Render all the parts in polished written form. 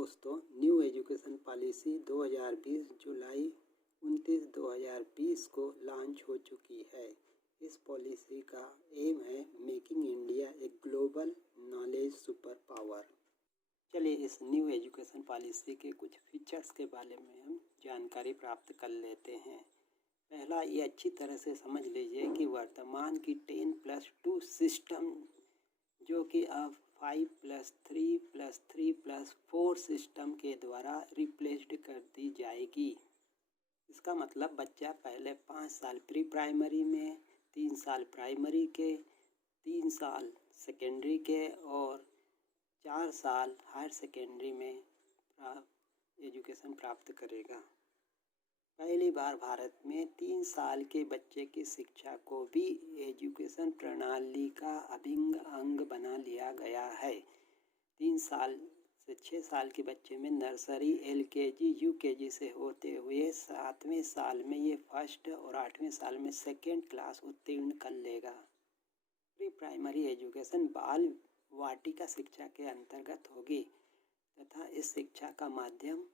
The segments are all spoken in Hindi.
दोस्तों, न्यू एजुकेशन पॉलिसी 2020 जुलाई 29, 2020 को लॉन्च हो चुकी है। इस पॉलिसी का एम है making India a global knowledge super power. चलिए इस न्यू एजुकेशन पॉलिसी के कुछ फीचर्स के बारे में हम जानकारी प्राप्त कर लेते हैं। पहला, ये अच्छी तरह से समझ लीजिए कि वर्तमान की 10+2 सिस्टम जो कि अब 5+3+3+4 सिस्टम के द्वारा रिप्लेस्ड कर दी जाएगी। इसका मतलब बच्चा पहले 5 साल प्री प्राइमरी में, 3 साल प्राइमरी के, 3 साल सेकेंडरी के और 4 साल हायर सेकेंडरी में एजुकेशन प्राप्त करेगा। पहली बार भारत में 3 साल के बच्चे की शिक्षा को भी एजुकेशन प्रणाली का अभिन्न अंग बना लिया गया है। 3 साल से 6 साल के बच्चे में नर्सरी, LKG, UKG से होते हुए 7वें साल में ये फर्स्ट और 8वें साल में सेकेंड क्लास उत्तीर्ण कर लेगा। प्री प्राइमरी एजुकेशन बाल वाटिका शिक्षा के अंतर्गत होगी तथा इस शिक्षा का माध्यम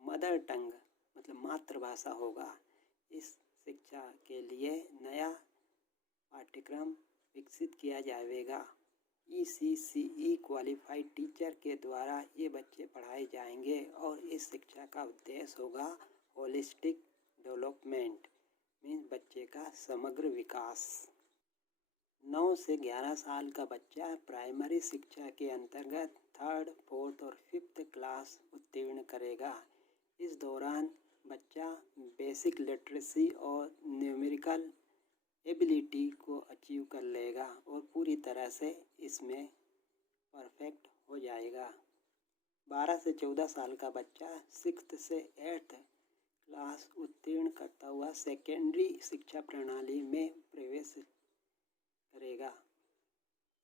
मदर टंग मतलब मातृभाषा होगा। इस शिक्षा के लिए नया पाठ्यक्रम विकसित किया जाएगा। ECCE क्वालिफाइड टीचर के द्वारा ये बच्चे पढ़ाए जाएंगे और इस शिक्षा का उद्देश्य होगा होलिस्टिक डेवलपमेंट, मीन्स बच्चे का समग्र विकास। 9 से 11 साल का बच्चा प्राइमरी शिक्षा के अंतर्गत 3rd, 4th और 5th क्लास उत्तीर्ण करेगा। इस दौरान बच्चा बेसिक लिटरेसी और न्यूमेरिकल एबिलिटी को अचीव कर लेगा और पूरी तरह से इसमें परफेक्ट हो जाएगा। 12 से 14 साल का बच्चा 6th से 8th क्लास उत्तीर्ण करता हुआ सेकेंडरी शिक्षा प्रणाली में प्रवेश करेगा।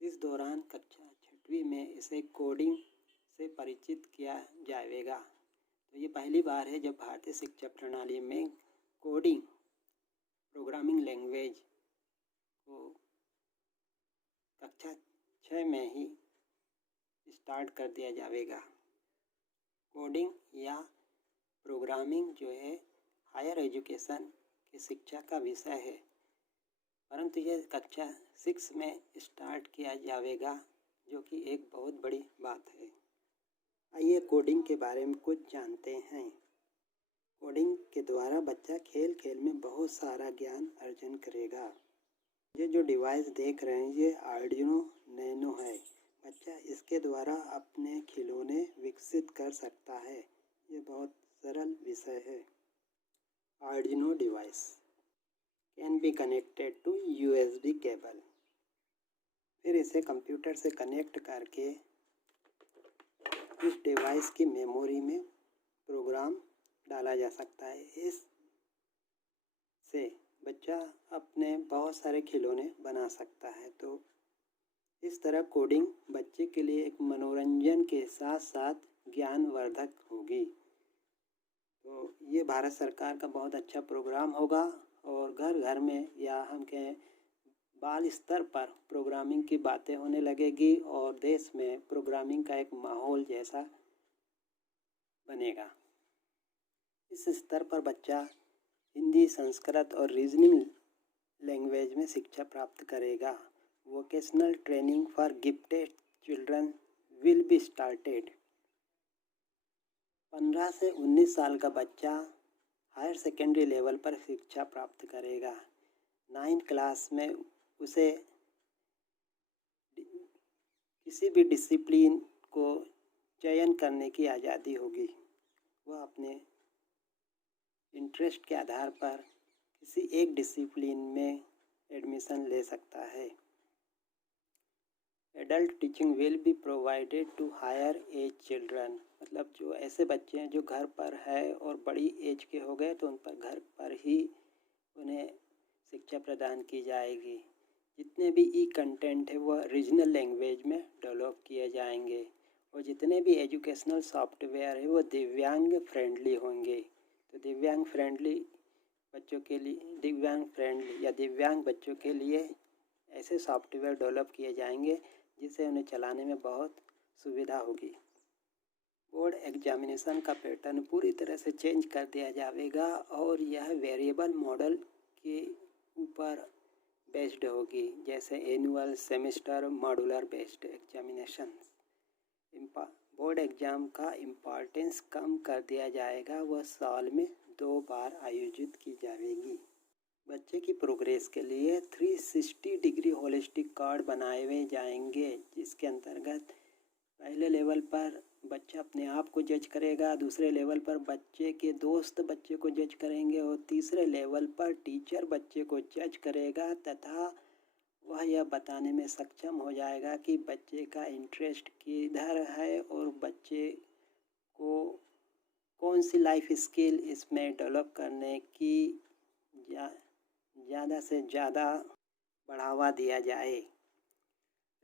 इस दौरान कक्षा 6वीं में इसे कोडिंग से परिचित किया जाएगा। तो ये पहली बार है जब भारतीय शिक्षा प्रणाली में कोडिंग प्रोग्रामिंग लैंग्वेज को कक्षा 6 में ही स्टार्ट कर दिया जाएगा। कोडिंग या प्रोग्रामिंग जो है हायर एजुकेशन की शिक्षा का विषय है, परंतु यह कक्षा 6 में स्टार्ट किया जाएगा, जो कि एक बहुत बड़ी बात है। आइए कोडिंग के बारे में कुछ जानते हैं। कोडिंग के द्वारा बच्चा खेल खेल में बहुत सारा ज्ञान अर्जन करेगा। ये जो डिवाइस देख रहे हैं ये आर्डिनो नैनो है। बच्चा इसके द्वारा अपने खिलौने विकसित कर सकता है। ये बहुत सरल विषय है। Arduino device can be connected to USB cable. फिर इसे कंप्यूटर से कनेक्ट करके इस डिवाइस की मेमोरी में प्रोग्राम डाला जा सकता है। इससे बच्चा अपने बहुत सारे खिलौने बना सकता है। तो इस तरह कोडिंग बच्चे के लिए एक मनोरंजन के साथ साथ ज्ञानवर्धक होगी। तो ये भारत सरकार का बहुत अच्छा प्रोग्राम होगा और घर घर में या हम कहें बाल स्तर पर प्रोग्रामिंग की बातें होने लगेगी और देश में प्रोग्रामिंग का एक माहौल जैसा बनेगा। इस स्तर पर बच्चा हिंदी, संस्कृत और रीजनिंग लैंग्वेज में शिक्षा प्राप्त करेगा। Vocational training for gifted children will be started. 15 से 19 साल का बच्चा हायर सेकेंडरी लेवल पर शिक्षा प्राप्त करेगा। 9th क्लास में उसे किसी भी डिसिप्लिन को चयन करने की आज़ादी होगी। वह अपने इंटरेस्ट के आधार पर किसी एक डिसिप्लिन में एडमिशन ले सकता है। Adult teaching will be provided to higher age children. मतलब जो ऐसे बच्चे हैं जो घर पर है और बड़ी एज के हो गए तो उन पर घर पर ही उन्हें शिक्षा प्रदान की जाएगी। जितने भी कंटेंट है वह रीजनल लैंग्वेज में डेवलप किए जाएंगे और जितने भी एजुकेशनल सॉफ्टवेयर है वो दिव्यांग फ्रेंडली होंगे। तो दिव्यांग फ्रेंडली या दिव्यांग बच्चों के लिए ऐसे सॉफ्टवेयर डेवलप किए जाएंगे जिससे उन्हें चलाने में बहुत सुविधा होगी। बोर्ड एग्जामिनेशन का पैटर्न पूरी तरह से चेंज कर दिया जाएगा और यह वेरिएबल मॉडल के ऊपर बेस्ड होगी, जैसे annual, semester, modular based examination. Board exam का इम्पोर्टेंस कम कर दिया जाएगा, वह साल में 2 बार आयोजित की जाएगी। बच्चे की प्रोग्रेस के लिए 360 डिग्री होलिस्टिक कार्ड बनाए हुए जाएंगे, जिसके अंतर्गत पहले लेवल पर बच्चा अपने आप को जज करेगा, दूसरे लेवल पर बच्चे के दोस्त बच्चे को जज करेंगे और तीसरे लेवल पर टीचर बच्चे को जज करेगा तथा वह यह बताने में सक्षम हो जाएगा कि बच्चे का इंटरेस्ट किधर है और बच्चे को कौन सी लाइफ स्किल इसमें डेवलप करने की ज़्यादा से ज़्यादा बढ़ावा दिया जाए।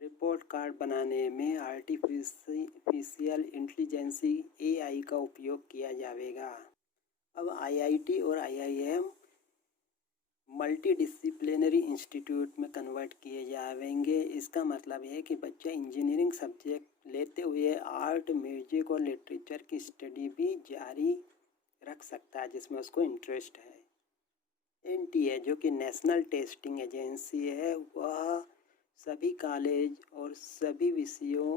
रिपोर्ट कार्ड बनाने में आर्टिफिशियल इंटेलिजेंसी AI का उपयोग किया जाएगा। अब IIT और IIM मल्टी डिसिप्लिनरी इंस्टीट्यूट में कन्वर्ट किए जाएंगे। इसका मतलब है कि बच्चा इंजीनियरिंग सब्जेक्ट लेते हुए आर्ट, म्यूजिक और लिटरेचर की स्टडी भी जारी रख सकता है जिसमें उसको इंटरेस्ट है। NTA जो कि नेशनल टेस्टिंग एजेंसी है, वह सभी कॉलेज और सभी विषयों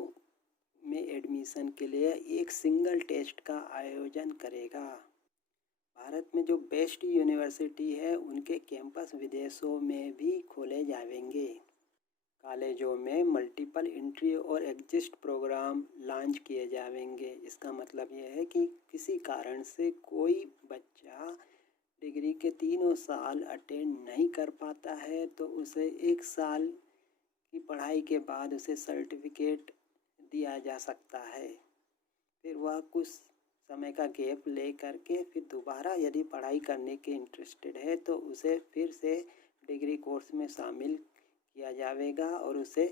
में एडमिशन के लिए एक सिंगल टेस्ट का आयोजन करेगा। भारत में जो बेस्ट यूनिवर्सिटी है उनके कैंपस विदेशों में भी खोले जाएंगे। कॉलेजों में मल्टीपल एंट्री और एग्जिट प्रोग्राम लॉन्च किए जाएंगे। इसका मतलब यह है कि किसी कारण से कोई बच्चा डिग्री के 3 साल अटेंड नहीं कर पाता है तो उसे 1 साल की पढ़ाई के बाद उसे सर्टिफिकेट दिया जा सकता है। फिर वह कुछ समय का गैप ले करके फिर दोबारा यदि पढ़ाई करने के इंटरेस्टेड है तो उसे फिर से डिग्री कोर्स में शामिल किया जाएगा और उसे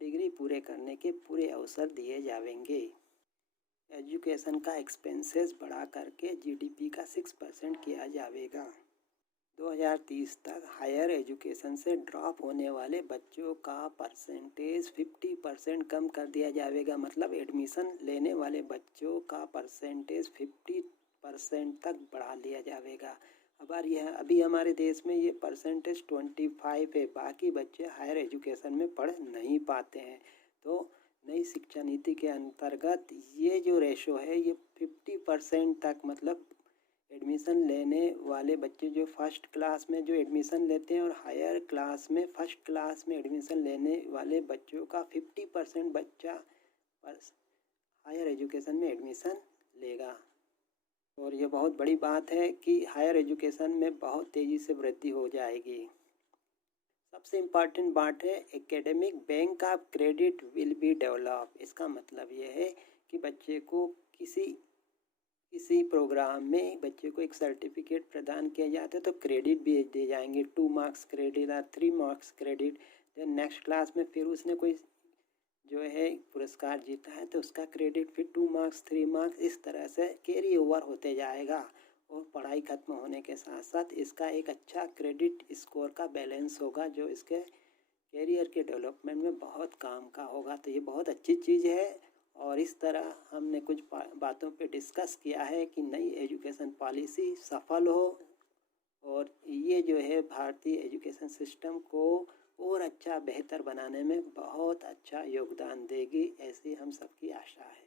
डिग्री पूरे करने के पूरे अवसर दिए जाएंगे। एजुकेशन का एक्सपेंसेस बढ़ा करके GDP का 6% किया जाएगा। 2030 तक हायर एजुकेशन से ड्रॉप होने वाले बच्चों का परसेंटेज 50% कम कर दिया जाएगा। मतलब एडमिशन लेने वाले बच्चों का परसेंटेज 50% तक बढ़ा लिया जाएगा। अभी हमारे देश में ये परसेंटेज 25 है, बाकी बच्चे हायर एजुकेशन में पढ़ नहीं पाते हैं। तो नई शिक्षा नीति के अंतर्गत ये जो रेशो है ये 50% तक, मतलब एडमिशन लेने वाले बच्चे जो फर्स्ट क्लास में जो एडमिशन लेते हैं और हायर क्लास में फर्स्ट क्लास में एडमिशन लेने वाले बच्चों का 50% बच्चा हायर एजुकेशन में एडमिशन लेगा। और ये बहुत बड़ी बात है कि हायर एजुकेशन में बहुत तेज़ी से वृद्धि हो जाएगी। सबसे इम्पॉर्टेंट बात है academic bank of credit will be develop. इसका मतलब ये है कि बच्चे को किसी प्रोग्राम में बच्चे को एक सर्टिफिकेट प्रदान किया जाता है तो क्रेडिट भी दिए जाएंगे, 2 मार्क्स क्रेडिट या 3 marks credit. Then next class में फिर उसने कोई जो है पुरस्कार जीता है तो उसका क्रेडिट फिर 2 मार्क्स 3 मार्क्स, इस तरह से कैरी ओवर होते जाएगा और पढ़ाई खत्म होने के साथ साथ इसका एक अच्छा क्रेडिट स्कोर का बैलेंस होगा जो इसके कैरियर के डेवलपमेंट में बहुत काम का होगा। तो ये बहुत अच्छी चीज़ है और इस तरह हमने कुछ बातों पे डिस्कस किया है कि नई एजुकेशन पॉलिसी सफल हो और ये जो है भारतीय एजुकेशन सिस्टम को और अच्छा बेहतर बनाने में बहुत अच्छा योगदान देगी, ऐसी हम सबकी आशा है।